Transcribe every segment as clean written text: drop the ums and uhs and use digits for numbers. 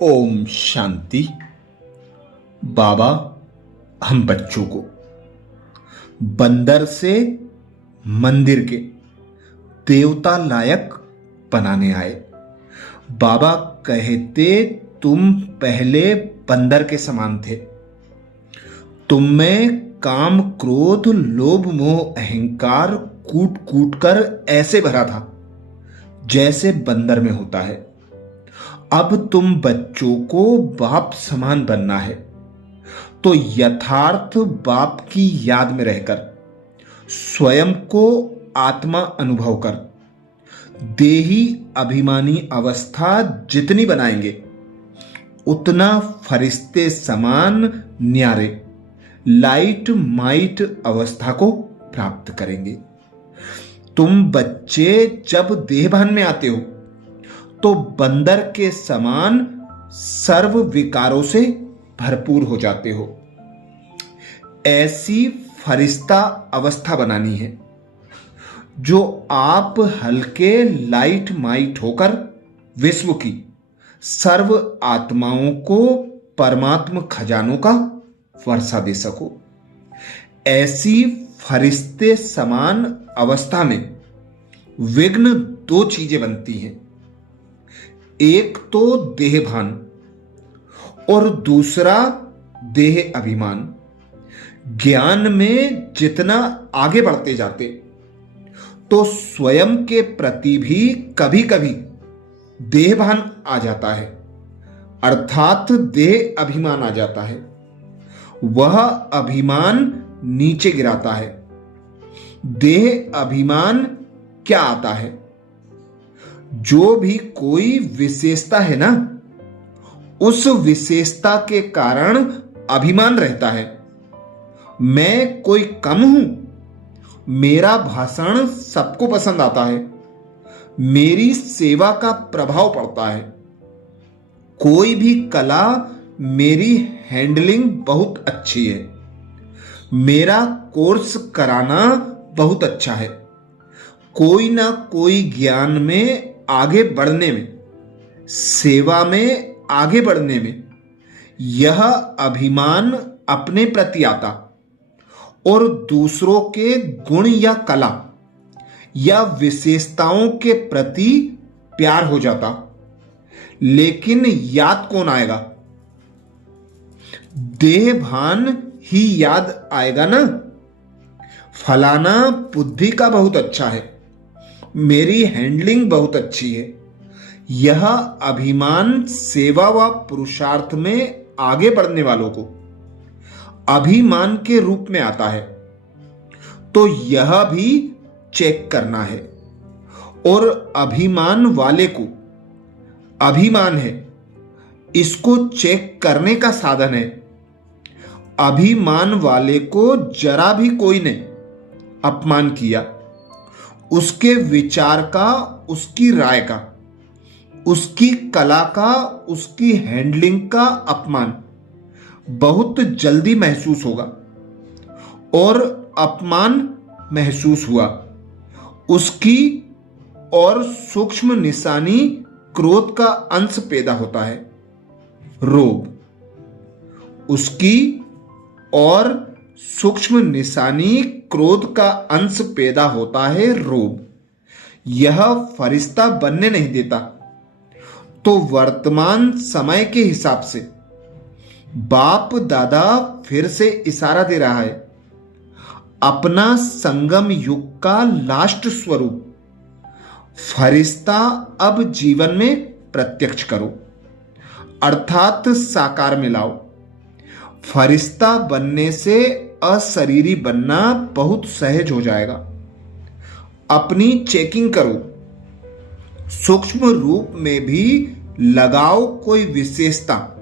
ओम शांति। बाबा हम बच्चों को बंदर से मंदिर के देवता लायक बनाने आए। बाबा कहते तुम पहले बंदर के समान थे। तुम में काम क्रोध लोभ मोह अहंकार कूट कूट कर ऐसे भरा था जैसे बंदर में होता है। अब तुम बच्चों को बाप समान बनना है, तो यथार्थ बाप की याद में रहकर स्वयं को आत्मा अनुभव कर देही अभिमानी अवस्था जितनी बनाएंगे उतना फरिश्ते समान न्यारे लाइट माइट अवस्था को प्राप्त करेंगे। तुम बच्चे जब देहभान में आते हो तो बंदर के समान सर्व विकारों से भरपूर हो जाते हो। ऐसी फरिश्ता अवस्था बनानी है जो आप हल्के लाइट माइट होकर विश्व की सर्व आत्माओं को परमात्म खजानों का वर्षा दे सको। ऐसी फरिश्ते समान अवस्था में विघ्न दो चीजें बनती हैं, एक तो देहभान और दूसरा देह अभिमान। ज्ञान में जितना आगे बढ़ते जाते तो स्वयं के प्रति भी कभी कभी देहभान आ जाता है, अर्थात देह अभिमान आ जाता है। वह अभिमान नीचे गिराता है। देह अभिमान क्या आता है? जो भी कोई विशेषता है ना, उस विशेषता के कारण अभिमान रहता है। मैं कोई कम हूं, मेरा भाषण सबको पसंद आता है, मेरी सेवा का प्रभाव पड़ता है, कोई भी कला मेरी हैंडलिंग बहुत अच्छी है, मेरा कोर्स कराना बहुत अच्छा है, कोई ना कोई ज्ञान में आगे बढ़ने में, सेवा में आगे बढ़ने में यह अभिमान अपने प्रति आता और दूसरों के गुण या कला या विशेषताओं के प्रति प्यार हो जाता। लेकिन याद कौन आएगा? देहभान ही याद आएगा ना। फलाना बुद्धि का बहुत अच्छा है, मेरी हैंडलिंग बहुत अच्छी है। यह अभिमान सेवा व पुरुषार्थ में आगे बढ़ने वालों को अभिमान के रूप में आता है, तो यह भी चेक करना है। और अभिमान वाले को अभिमान है, इसको चेक करने का साधन है। अभिमान वाले को जरा भी कोई ने अपमान किया, उसके विचार का, उसकी राय का, उसकी कला का, उसकी हैंडलिंग का अपमान बहुत जल्दी महसूस होगा। और अपमान महसूस हुआ, उसकी और सूक्ष्म निशानी क्रोध का अंश पैदा होता है, रोग। उसकी और सूक्ष्म निशानी क्रोध का अंश पैदा होता है, रोग। यह फरिश्ता बनने नहीं देता। तो वर्तमान समय के हिसाब से बाप दादा फिर से इशारा दे रहा है, अपना संगम युग का लास्ट स्वरूप फरिश्ता अब जीवन में प्रत्यक्ष करो, अर्थात साकार में लाओ। फरिश्ता बनने से अशरीरी बनना बहुत सहज हो जाएगा। अपनी चेकिंग करो, सूक्ष्म रूप में भी लगाओ कोई विशेषता,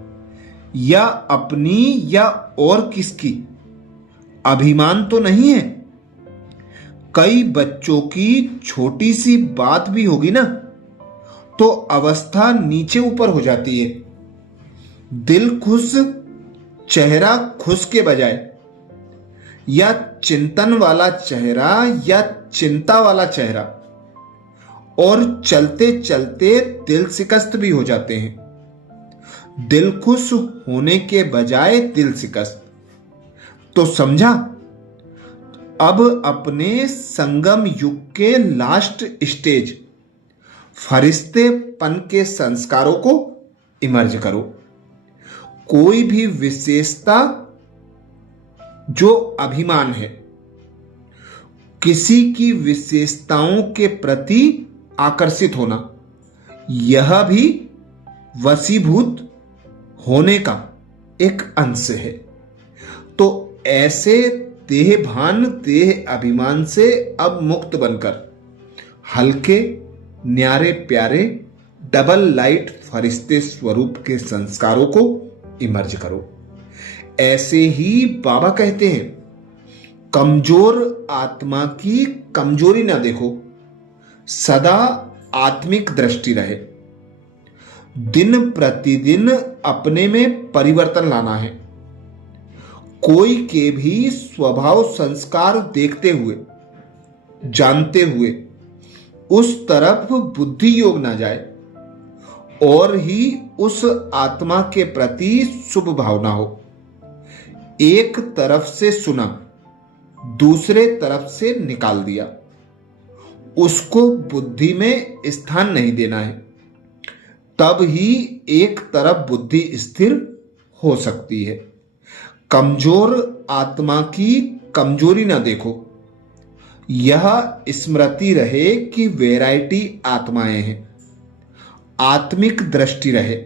या अपनी या और किसकी। अभिमान तो नहीं है। कई बच्चों की छोटी सी बात भी होगी ना, तो अवस्था नीचे ऊपर हो जाती है। दिल खुश, चेहरा खुश के बजाय या चिंतन वाला चेहरा या चिंता वाला चेहरा, और चलते चलते दिल शिकस्त भी हो जाते हैं। दिल खुश होने के बजाय दिल शिकस्त। तो समझा? अब अपने संगम युग के लास्ट स्टेज फरिश्तेपन के संस्कारों को इमर्ज करो। कोई भी विशेषता जो अभिमान है, किसी की विशेषताओं के प्रति आकर्षित होना, यह भी वशीभूत होने का एक अंश है। तो ऐसे देह भान देह अभिमान से अब मुक्त बनकर हल्के न्यारे प्यारे डबल लाइट फरिश्ते स्वरूप के संस्कारों को इमर्ज करो। ऐसे ही बाबा कहते हैं, कमजोर आत्मा की कमजोरी ना देखो, सदा आत्मिक दृष्टि रहे। दिन प्रतिदिन अपने में परिवर्तन लाना है। कोई के भी स्वभाव संस्कार देखते हुए जानते हुए उस तरफ बुद्धि योग ना जाए, और ही उस आत्मा के प्रति शुभ भावना हो। एक तरफ से सुना, दूसरे तरफ से निकाल दिया, उसको बुद्धि में स्थान नहीं देना है। तब ही एक तरफ बुद्धि स्थिर हो सकती है। कमजोर आत्मा की कमजोरी ना देखो। यह स्मृति रहे कि वैरायटी आत्माएं हैं। आत्मिक दृष्टि रहे।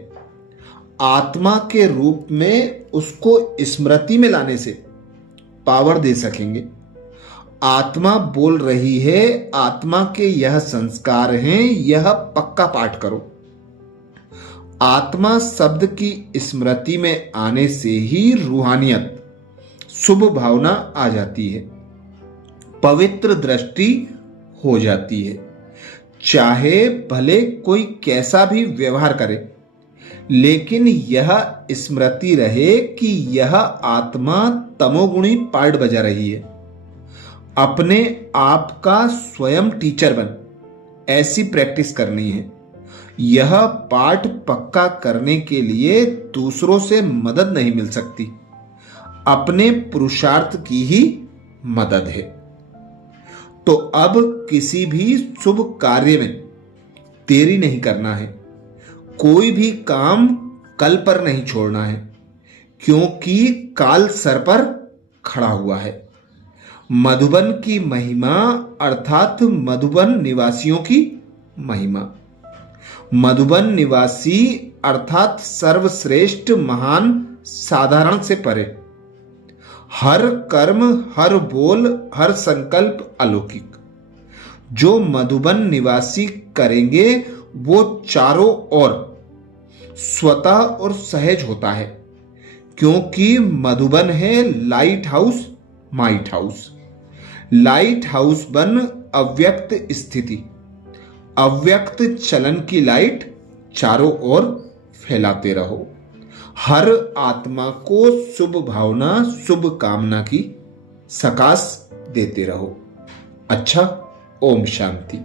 आत्मा के रूप में उसको स्मृति में लाने से पावर दे सकेंगे। आत्मा बोल रही है, आत्मा के यह संस्कार हैं, यह पक्का पाठ करो। आत्मा शब्द की स्मृति में आने से ही रूहानियत, शुभ भावना आ जाती है, पवित्र दृष्टि हो जाती है। चाहे भले कोई कैसा भी व्यवहार करे, लेकिन यह स्मृति रहे कि यह आत्मा तमोगुणी पार्ट बजा रही है। अपने आप का स्वयं टीचर बन, ऐसी प्रैक्टिस करनी है। यह पाठ पक्का करने के लिए दूसरों से मदद नहीं मिल सकती, अपने पुरुषार्थ की ही मदद है। तो अब किसी भी शुभ कार्य में देरी नहीं करना है। कोई भी काम कल पर नहीं छोड़ना है, क्योंकि काल सर पर खड़ा हुआ है। मधुबन की महिमा अर्थात मधुबन निवासियों की महिमा। मधुबन निवासी अर्थात सर्वश्रेष्ठ, महान, साधारण से परे। हर कर्म, हर बोल, हर संकल्प अलौकिक। जो मधुबन निवासी करेंगे वो चारों ओर स्वतः और सहज होता है, क्योंकि मधुबन है light house, might house. Light house बन अव्यक्त स्थिति, अव्यक्त चलन की लाइट चारों ओर फैलाते रहो। हर आत्मा को शुभ भावना, शुभ कामना की सकाश देते रहो। अच्छा, ओम शांति।